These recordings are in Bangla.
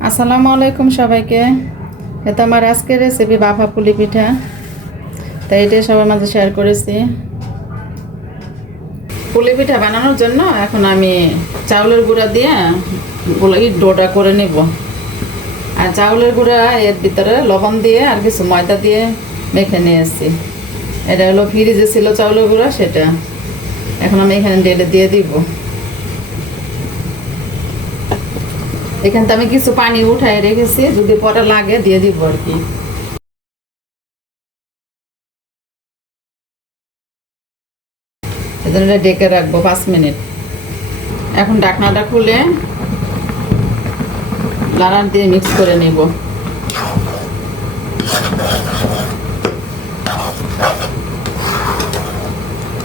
আসসালামু আলাইকুম সবাইকে। এটা আমার আজকের রেসিপি বাফা পুলি পিঠা। তাই এটাই সবার মাঝে শেয়ার করেছি। পুলি পিঠা বানানোর জন্য এখন আমি চাউলের গুঁড়া দিয়ে গুলো- এই ডোটা করে নেব। আর চাউলের গুঁড়া এর ভিতরে লবণ দিয়ে আর কিছু ময়দা দিয়ে মেখে নিয়ে এসেছি এটা হলো ফ্রিজে ছিল চাউলের গুঁড়া, সেটা। এখন আমি এখানে ডেলে দিয়ে দিব। এখানতে আমি কিছু পানি উঠাই রেখেছি, যদি পরে লাগে দিয়ে দিব আর কি। ডেকে রাখব পাঁচ মিনিট। এখন ডাকনাটা খুলে লাড়ার দিয়ে মিক্স করে নিব।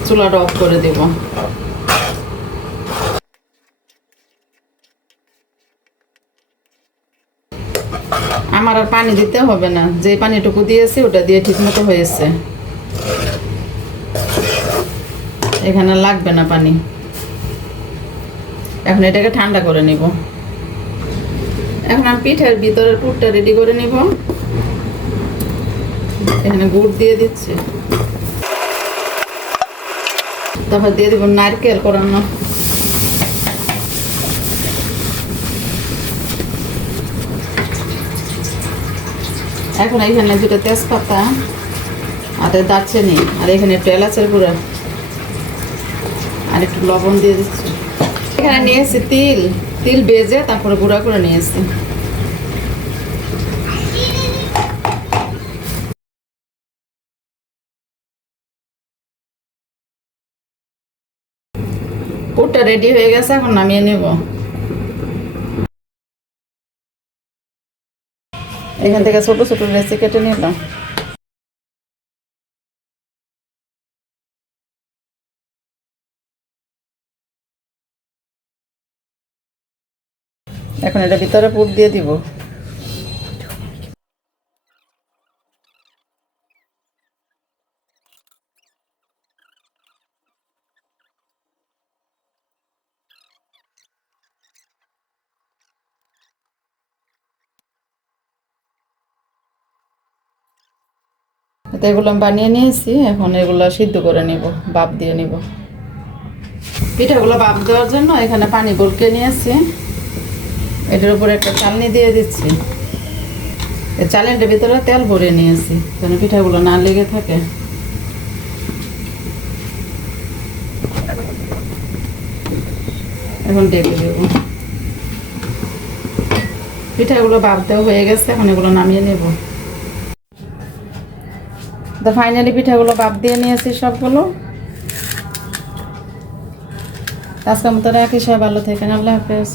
চুলাটা অফ করে দেব। আমার আর পানি দিতে হবে না। যে পানিটুকু দিয়েছি, ওটা দিয়ে ঠিক মতো হয়েছে। এখানে লাগবে না পানি। এখন এটাকে ঠান্ডা করে নিব। এখন আমি পিঠার ভিতরের পুরটা রেডি করে নিব। এখানে গুড় দিয়ে দিচ্ছি। তারপর দিয়ে দিব নারকেল করানো। এখন এখানে দুটো তেজপাতা আর দারচিনি, আর এখানে একটু এলাচের গুঁড়া আর একটু লবণ দিয়ে দিচ্ছি। এখানে নিয়েছি তিল তিল বেজে তারপরে গুঁড়া করে নিয়েছি পুরটা রেডি হয়ে গেছে, এখন নামিয়ে নেব। এখান থেকে ছোট ছোট রেসি কেটে নিলাম। এখন এটা ভিতরে পুর দিয়ে দিব। তো এগুলো বানিয়ে নিয়েছি, এখন এগুলো সিদ্ধ করে নিব বাপ দিয়ে নিব। পিঠাগুলো বাপ দেওয়ার জন্য এখানে পানি গলকে নিয়েছি। এটার উপরে একটা চালনি দিয়ে দিচ্ছি। এই চালনিটার ভিতরে তেল ভরে নিয়েছি, যেন পিঠাগুলো না লেগে থাকে। এখন ডেকে দেব। পিঠাগুলো বাপ দেওয়া হয়ে গেছে, এখন এগুলো নামিয়ে নেব। তো ফাইনালি পিঠাগুলো বাদ দিয়ে নিয়েছি সবগুলো। আজকের মতো রাখি সব ভালো থাকেন, আল্লাহ হাফেজ।